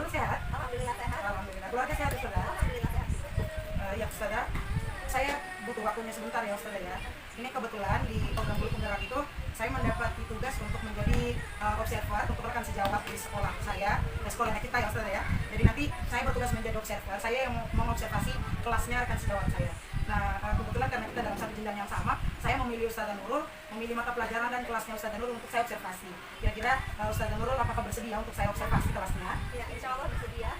Nurul sehat? Alhamdulillah sehat. Alhamdulillah. Keluarga sehat Ustazah? Alhamdulillah sehat. Ya Ustazah, saya butuh waktunya sebentar ya Ustazah ya. Ini kebetulan di program Bulu Penggerak itu saya mendapat tugas untuk menjadi observer untuk rekan sejawat di sekolah saya, sekolahnya kita ya Ustazah ya. Jadi nanti saya bertugas menjadi observer, saya yang mengobservasi kelasnya rekan sejawat saya. Nah, kebetulan karena kita dalam satu jenjang yang sama, saya memilih Ustazah Nurul, memilih mata pelajaran dan kelasnya Ustazah Nurul untuk saya observasi. Kira-kira Ustazah Nurul apakah bersedia untuk saya observasi kelasnya? Ya, insya Allah bersedia.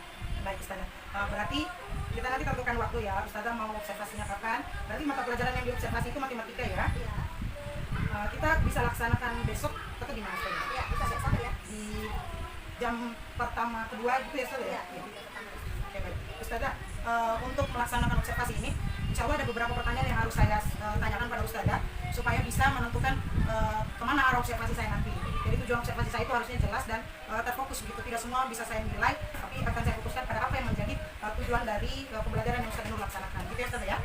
Baik Ustazah, berarti kita nanti tentukan waktu ya, Ustazah mau observasinya kapan. Berarti mata pelajaran yang diobservasi itu matematika ya? Iya. Kita bisa laksanakan besok atau gimana Ustazah? Iya, bisa besok ya. Di jam pertama kedua gitu ya Ustazah ya? Iya, bisa pertama. Oke baik. Ustazah, untuk melaksanakan observasi ini, insya Allah ada beberapa pertanyaan yang harus saya tanyakan pada Ustazah supaya bisa menentukan kemana arah observasi saya nanti. Jadi tujuan observasi saya itu harusnya jelas dan terfokus begitu. Tidak semua bisa saya nilai, tapi akan saya fokuskan pada apa yang menjadi tujuan dari pembelajaran yang Ustazah Nurul laksanakan. Gitu ya Ustazah ya?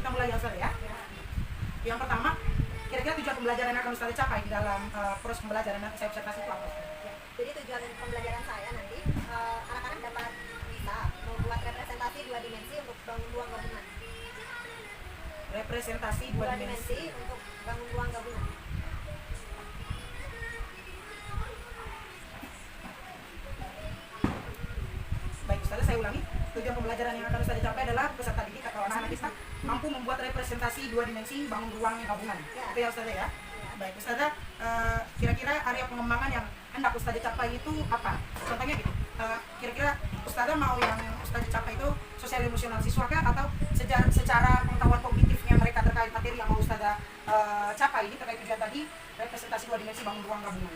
Kita mulai ya Ustazah ya. Yang pertama, kira-kira tujuan pembelajaran yang akan Ustazah capai di dalam proses pembelajaran nanti saya observasi itu apa? Jadi tujuan pembelajaran saya nanti anak-anak dapat bisa membuat representasi dua dimensi untuk bangun ruang gabungan. Representasi dua dimensi untuk bangun ruang gabungan. Baik Ustazah, saya ulangi. Tujuan pembelajaran yang akan Ustazah capai adalah peserta didik atau anak-anak kita mampu membuat representasi dua dimensi bangun ruang gabungan. Itu ya Ustazah ya? Baik Ustazah, kira-kira area pengembangan yang hendak Ustazah capai itu apa? Contohnya gitu, kira-kira Ustazah mau yang Ustazah capai itu sosial emosional siswa kah? Atau secara pengetahuan kognitifnya mereka terkait materi yang mau Ustazah capai ini terkait tujuan tadi representasi dua dimensi bangun ruang gabungan.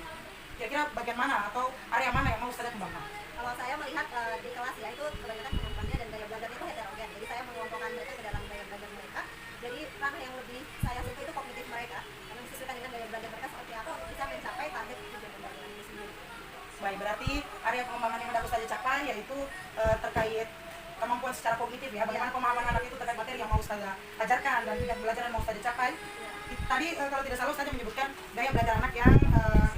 Kira-kira bagian mana atau area mana yang mau Ustazah kembangkan? Kalau saya melihat di kelas ya itu kebanyakan kemampuannya dan gaya belajarnya itu heterogen. Jadi saya mengelompokkan mereka ke dalam gaya belajar mereka. Jadi ranah yang lebih saya suka itu kognitif mereka. Karena disesuaikan dengan gaya belajar mereka seperti apa untuk bisa mencapai target tujuan pembelajaran itu sendiri. Baik, berarti area pengembangan yang hendak Ustazah capai yaitu terkait kemampuan secara kognitif ya. Bagaimana pemahaman anak itu terkait materi yang mau Ustazah ajarkan dan tingkat belajar yang mau Ustazah capai. Tadi kalau tidak salah Ustazah menyebutkan gaya belajar anak yang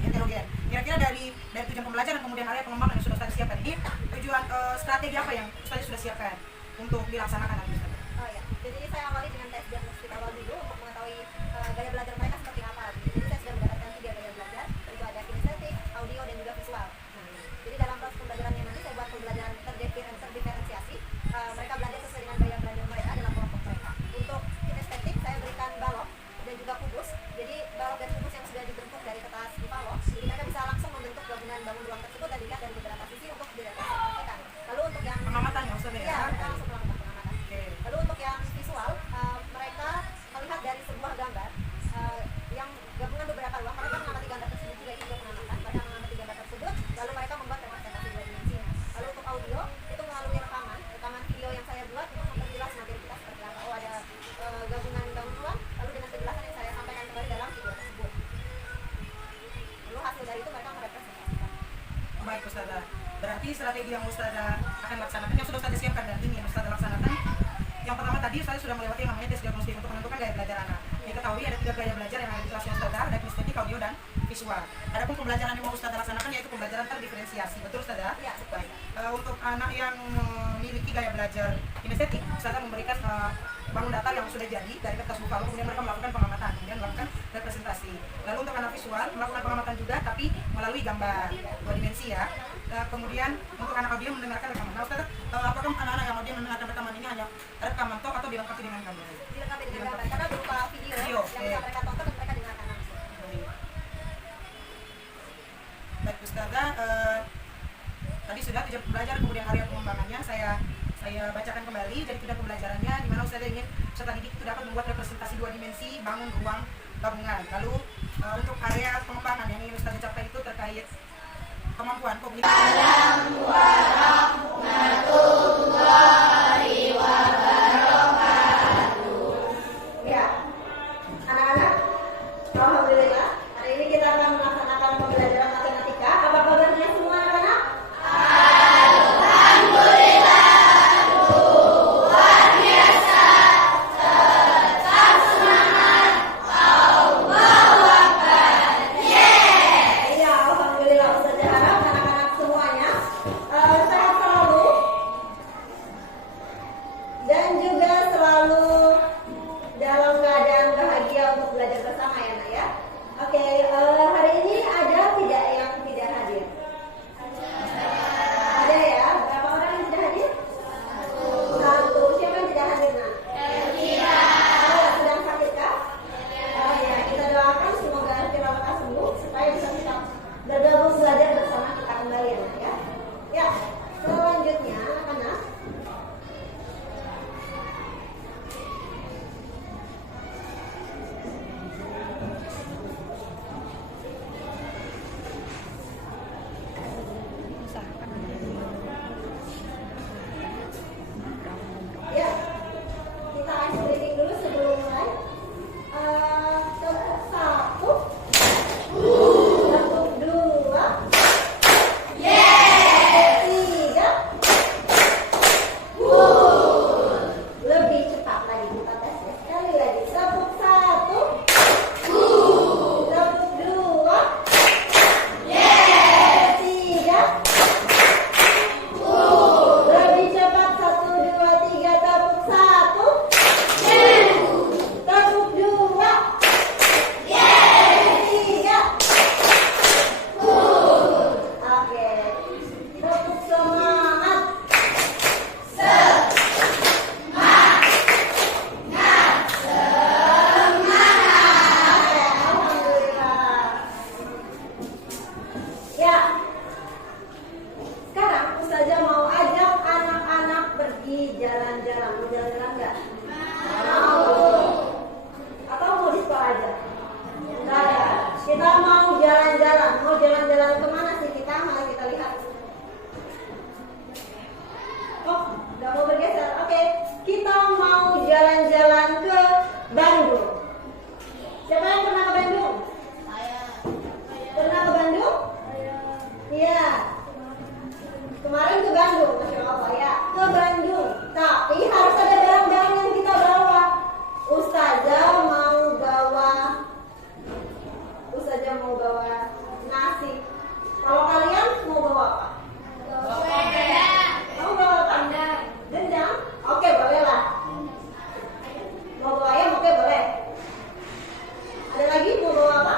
heterogen. Kira-kira dari tujuan pembelajaran kemudian area pengembangan yang sudah Ustazah siapkan ini, tujuan strategi apa yang Ustazah sudah siapkan untuk dilaksanakan nanti Ustazah? Oh ya, jadi saya awali dengan tes diagnostik awal dulu untuk mengetahui gaya belajar mereka seperti apa. Jadi saya sudah mendapatkan 3 gaya belajar, yaitu ada kinestetik, audio, dan juga visual. Jadi dalam proses pembelajarannya nanti saya buat pembelajaran terdiferensiasi. Mereka belajar sesuai dengan gaya belajar mereka dalam kelompok mereka. Untuk kinestetik saya berikan balok dan juga kubus. Jadi balok dan kubus yang sudah dibentuk dari kertas di balok, jadi mereka bisa langsung membentuk gabungan bangun ruang tersebut dan dilihat dari beberapa sisi untuk direpresentasikan. Lalu untuk yang Pengamatan ya Ustazah ya? Iya, mereka langsung melakukan pengamatan. Oke. Lalu untuk yang visual, mereka melihat dari sebuah gambar yang gabungan beberapa ruang. Mereka mengamati gambar tersebut juga itu juga pengamatan. Mereka mengamati gambar tersebut, lalu mereka membuat representasi dua dimensinya. Lalu untuk audio, itu melalui rekaman video yang saya buat untuk memperjelas materi kita seperti apa. Oh, ada gabungan bangun ruang, lalu dengan penjelasan yang saya sampaikan kembali dalam video tersebut. Lalu hasil dari itu mereka merepresentasikan. Baik Ustazah, berarti strategi yang Ustazah akan laksanakan, yang sudah Ustazah siapkan dan ini yang Ustazah laksanakan. Yang pertama tadi Ustazah sudah melewati yang namanya tes diagnostik untuk menentukan gaya belajar anak. Diketahui ada 3 gaya belajar yang ada di kelasnya Ustazah, ada kinestetik, audio, dan visual. Adapun pembelajaran yang mau Ustazah laksanakan yaitu pembelajaran terdiferensiasi. Betul Ustazah? Iya, Baik. Untuk anak yang memiliki gaya belajar kinestetik, Ustazah memberikan bangun datar yang sudah jadi dari kertas buku, kemudian mereka melakukan pengamatan, kemudian melakukan representasi. Lalu untuk anak visual melakukan pengamatan juga, tapi melalui gambar 2 dimensi ya. Kemudian untuk anak audio mendengarkan rekaman. Nah Ustazah, apakah anak-anak yang audio mendengarkan rekaman ini hanya rekaman toh atau dilengkapi dengan gambar? Dilengkapi dengan gambar, karena berupa video yang bisa mereka tonton dan mereka dengarkan langsung. Baik Ustazah, tadi sudah tujuan pembelajaran kemudian area pengembangannya saya bacakan kembali. Jadi tujuan pembelajarannya di mana Ustazah ingin peserta didik itu dapat membuat representasi 2 dimensi bangun ruang gabungan. Lalu untuk area pengembangan yang ingin Ustazah capai itu terkait kemampuan kognitif. Ya, anak-anak, alhamdulillah hari ini kita akan melaksanakan pembelajaran matematika. Apa kabarnya semua anak-anak? Iya, alhamdulillah. Ustazah harap anak-anak semuanya Bandung, Masya Allah ya, ke Bandung. Tapi harus ada barang-barang yang kita bawa. Ustazah mau bawa nasi. Kalau kalian mau bawa apa? Mau bawa apa? Dendang? Oke, boleh lah. Mau bawa ayam? Oke, boleh. Ada lagi mau bawa apa?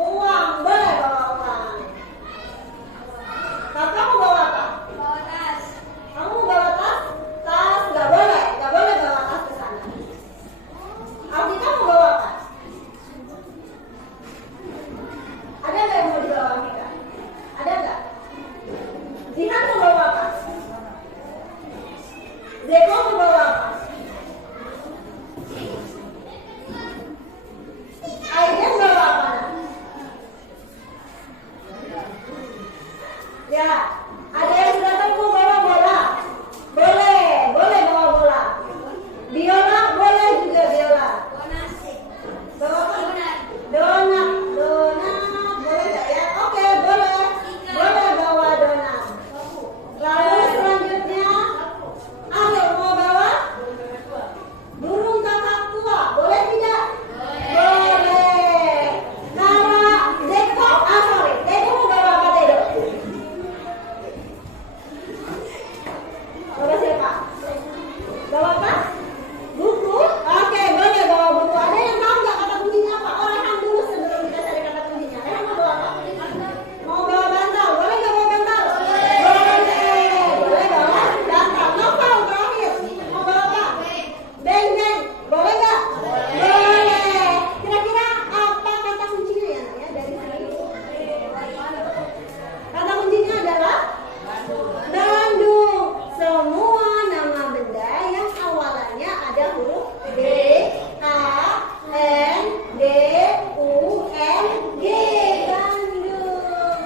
Uang, boleh bawa uang. Kakak mau bawa apa? Kamu mau bawa tas? Tas nggak boleh bawa tas ke sana. Alvita mau bawa apa? Ada nggak yang mau dibawa Alvita? Ada nggak? Jihan mau bawa apa? Zeko mau bawa apa? Aiden bawa apa? Ya, ada yang sudah tahu bawa bola. Boleh bawa bola. Biola boleh juga biola. Bawa apa? Donat boleh nggak ya? Oke, boleh bawa donat. Lalu selanjutnya, ayo mau bawa burung kakak tua, boleh tidak? Boleh. Kalau Zeko mau bawa apa Dedo? Bawa siapa? Bawa apa? Buku? Oke, boleh bawa buku. Ada yang tahu nggak kata kuncinya apa? Oh, Rehan dulu sebelum kita cari kata kuncinya. Rehan mau bawa apa? Mau bawa bantal? Boleh nggak bawa bantal? Boleh bawa bantal. Novel terakhir. Mau bawa apa? Beng. Boleh nggak? Boleh. Kira-kira apa kata kuncinya ya, Nak, ya dari sini? Kata kuncinya adalah Bandung. Semua nama benda yang awalannya ada huruf B, A, N, D, U, N, G. Bandung.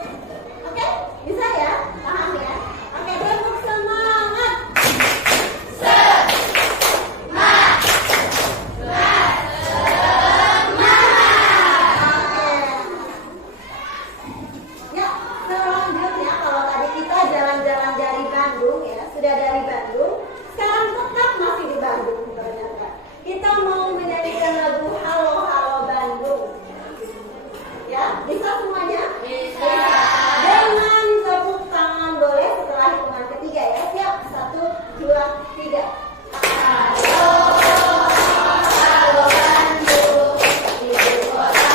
Oke? Bisa ya? Paham ya? Oke, tepuk semangat. Ya, selanjutnya kalau tadi kita jalan-jalan dari Bandung ya, sudah dari Bandung, sekarang tetap masih di Bandung ternyata. Kita mau menyanyikan lagu Halo Halo Bandung. Ya, bisa semuanya? Bisa. Dengan tepuk tangan boleh setelah hitungan ketiga ya. Siap? 1, 2, 3. Halo, halo Bandung, ibu kota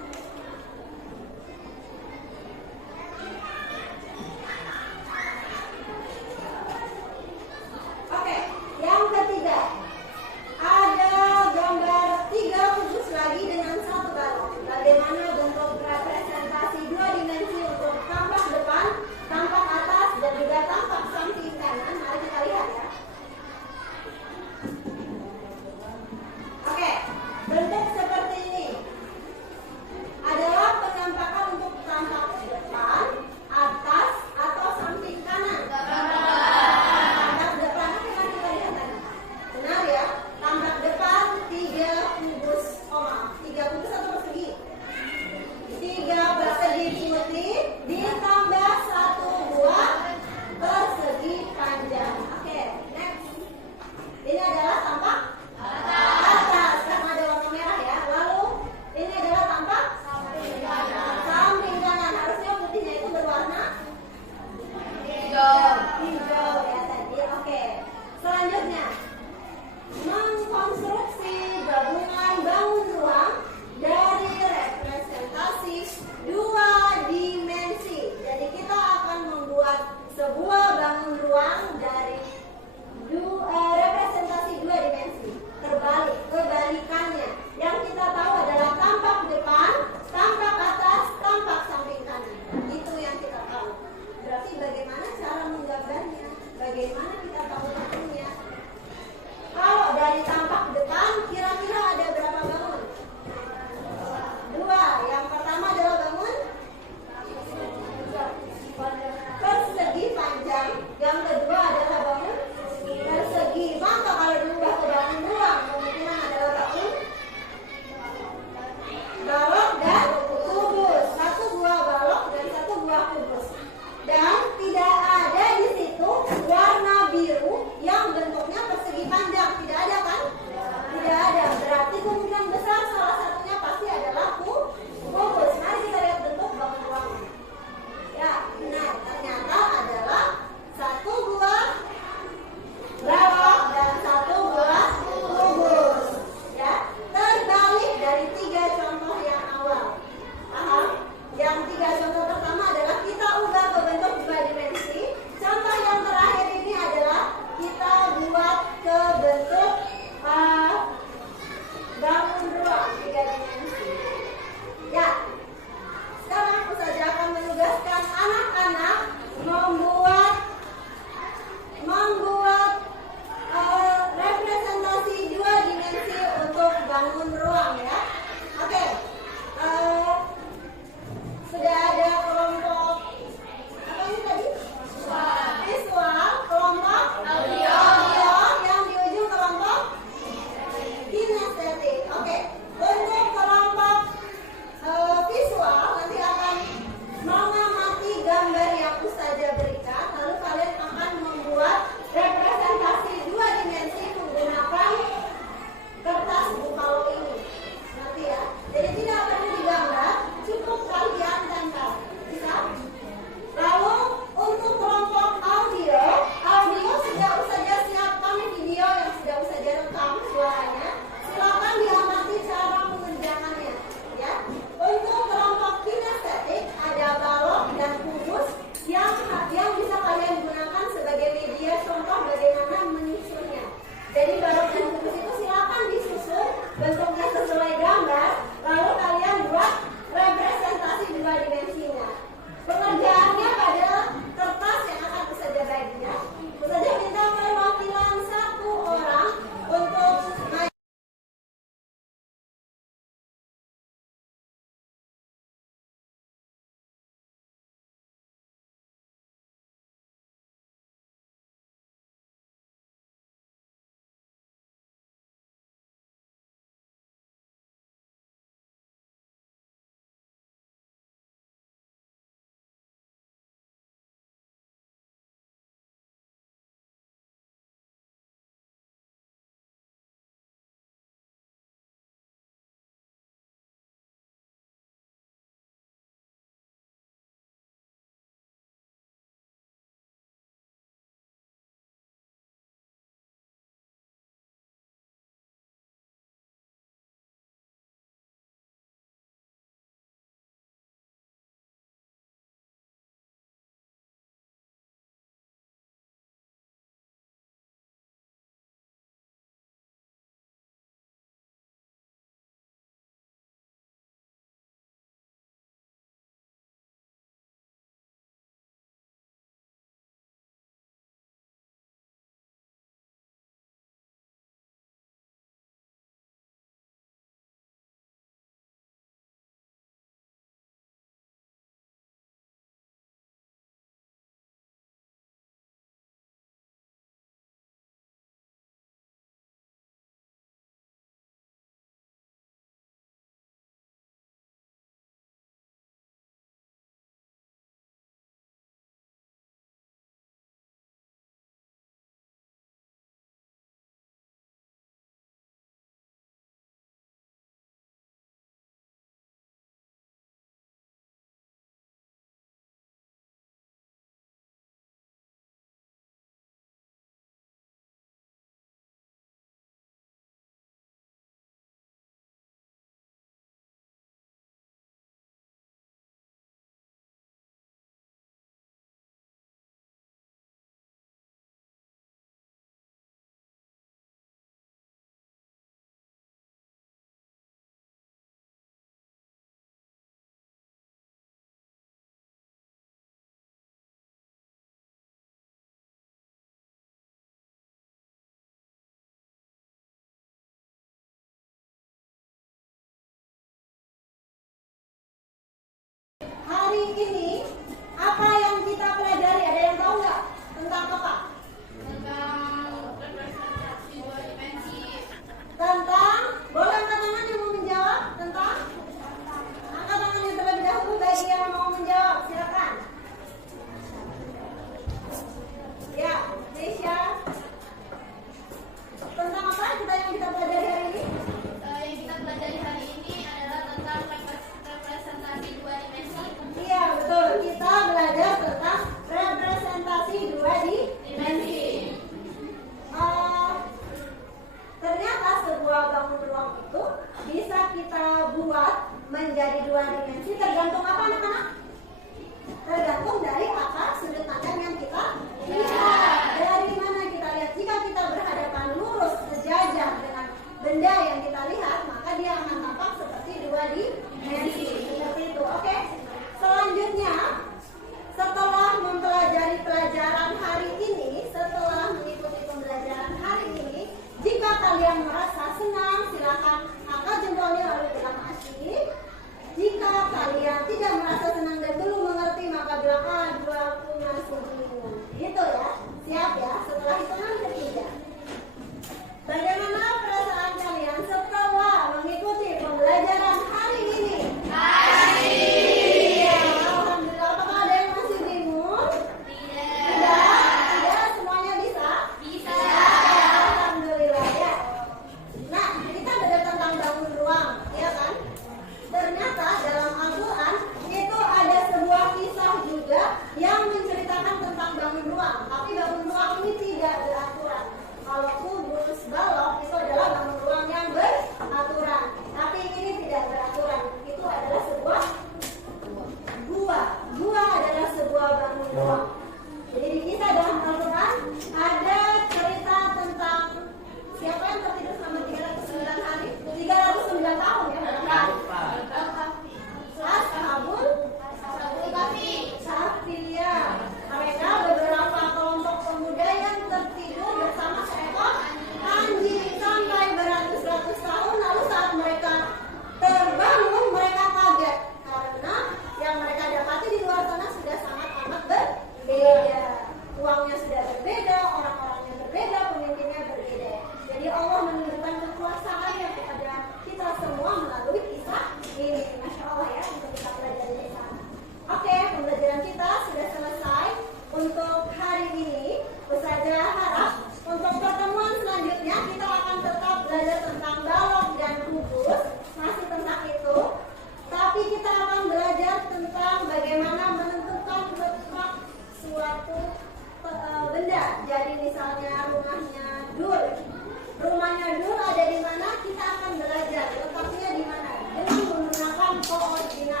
oh, Cina.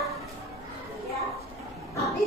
Ya. Tapi